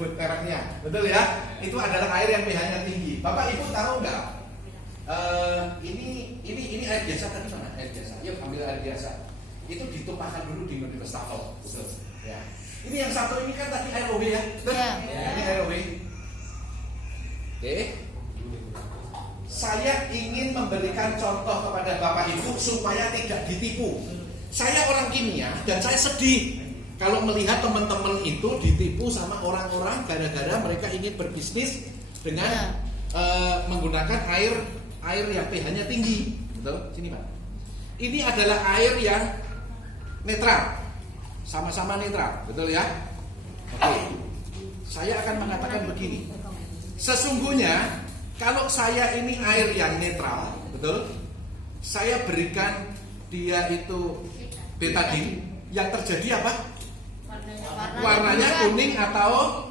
disebut mereknya, betul ya? Itu adalah air yang pH-nya tinggi. Bapak Ibu tahu nggak? Ini air biasa tadi mana? Air biasa. Yuk ambil air biasa. Itu ditumpahkan dulu di wastafel, betul. Ya. Ini yang satu ini kan tadi air OB ya? Betul? Ya. Ini air OB. Oke. Saya ingin memberikan contoh kepada Bapak Ibu supaya tidak ditipu. Saya orang kimia dan saya sedih kalau melihat teman-teman itu ditipu sama orang-orang gara-gara mereka ingin berbisnis dengan menggunakan air yang pH-nya tinggi. Betul? Sini Pak. Ini adalah air yang netral, sama-sama netral, betul ya? Oke. Saya akan mengatakan begini. Sesungguhnya kalau saya ini air yang netral, betul? Saya berikan dia itu betadin, yang terjadi apa? Warnanya kuning atau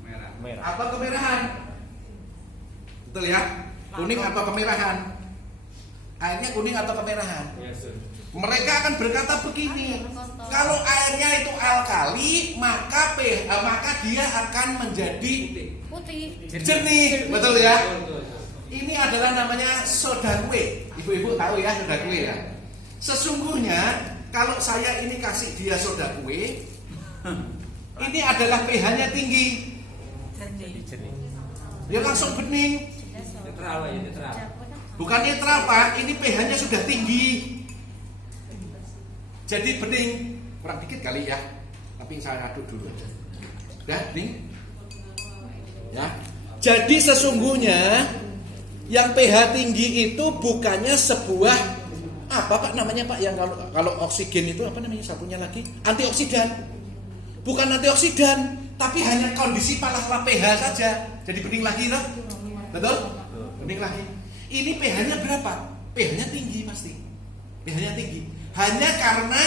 merah? Atau kemerahan? Betul ya? Kuning atau kemerahan? Airnya kuning atau kemerahan? Mereka akan berkata begini, kalau airnya itu alkali, maka dia akan menjadi putih, jernih, betul ya? Ini adalah namanya soda kue. Ibu-ibu tahu ya soda kue ya? Sesungguhnya kalau saya ini kasih dia soda kue, ini adalah pH-nya tinggi, dia langsung bening. Netral. Bukan netral Pak, ini pH-nya sudah tinggi. Jadi bening, kurang dikit kali ya. Tapi saya aduk dulu aja. Udah bening? Ya. Jadi sesungguhnya yang pH tinggi itu bukannya sebuah apa Pak namanya Pak, yang kalau oksigen itu apa namanya satunya lagi? Antioksidan. Bukan antioksidan, tapi hanya kondisi palah pH saja. Jadi bening lagi loh. Betul? Bening lagi. Ini pH-nya berapa? pH-nya tinggi pasti. pH-nya tinggi. Hanya karena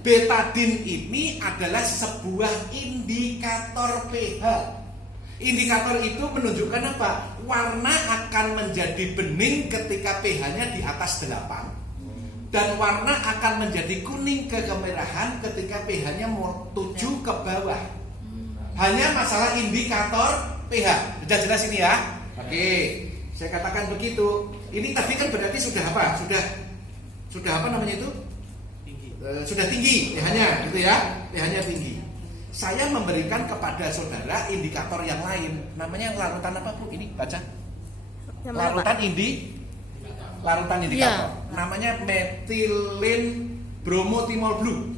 betadin ini adalah sebuah indikator pH. Indikator itu menunjukkan apa? Warna akan menjadi bening ketika pH-nya di atas 8. Dan warna akan menjadi kuning ke kemerahan ketika pH-nya mau 7 ke bawah. Hanya masalah indikator pH. Sudah jelas ini ya? Oke, saya katakan begitu. Ini tadi kan berarti sudah apa? Sudah apa namanya itu? Sudah tinggi pH-nya, gitu ya? pH-nya tinggi. Saya memberikan kepada saudara indikator yang lain. Namanya larutan apa Bu? Ini baca. Larutan indikator. Ya. Namanya metilin bromotimol blue.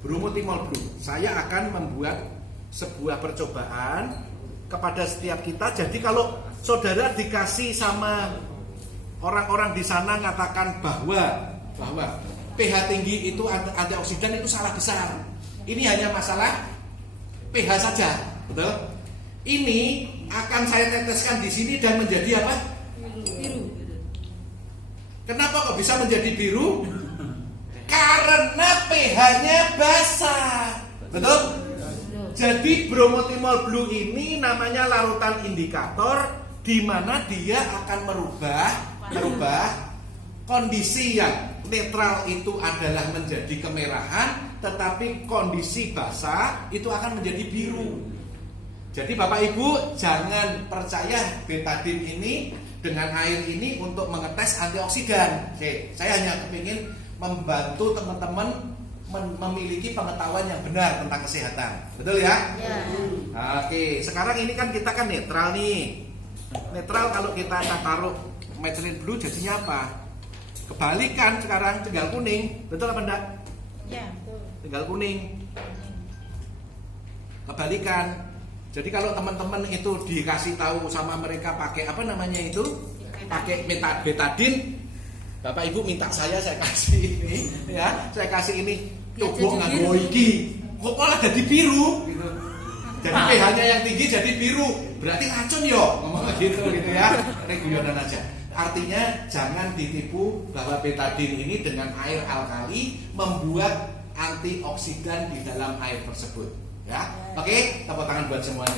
Bromotimol blue. Saya akan membuat sebuah percobaan kepada setiap kita. Jadi kalau saudara dikasih sama orang-orang di sana mengatakan bahwa pH tinggi itu antioksidan, itu salah besar. Ini hanya masalah pH saja, betul? Ini akan saya teteskan di sini dan menjadi apa? Biru. Kenapa kok bisa menjadi biru? Karena pH-nya basah, betul? Jadi bromotimol blue ini namanya larutan indikator, di mana dia akan merubah kondisi yang netral itu adalah menjadi kemerahan, tetapi kondisi basah itu akan menjadi biru. Jadi Bapak Ibu jangan percaya betadin ini dengan air ini untuk mengetes antioksidan. Oke, saya hanya kepingin membantu teman-teman memiliki pengetahuan yang benar tentang kesehatan. Betul ya? Ya. Oke, sekarang ini kan kita kan netral nih. Netral kalau kita taruh metilin blue jadinya apa? Kebalikan sekarang, tinggal kuning. Betul apa enggak? Ya, betul. Tinggal kuning. Kebalikan. Jadi kalau teman-teman itu dikasih tahu sama mereka pakai apa namanya itu? Pakai betadin. Bapak Ibu minta saya kasih ini ya, saya kasih ini coba nganggo iki. Kok malah jadi biru gitu. Jadi pH-nya yang tinggi jadi biru. Berarti racun yo, ngomong gitu ya. Ini guyonan aja. Artinya jangan ditipu bahwa betadin ini dengan air alkali membuat antioksidan di dalam air tersebut. Ya, oke, tepuk tangan buat semuanya.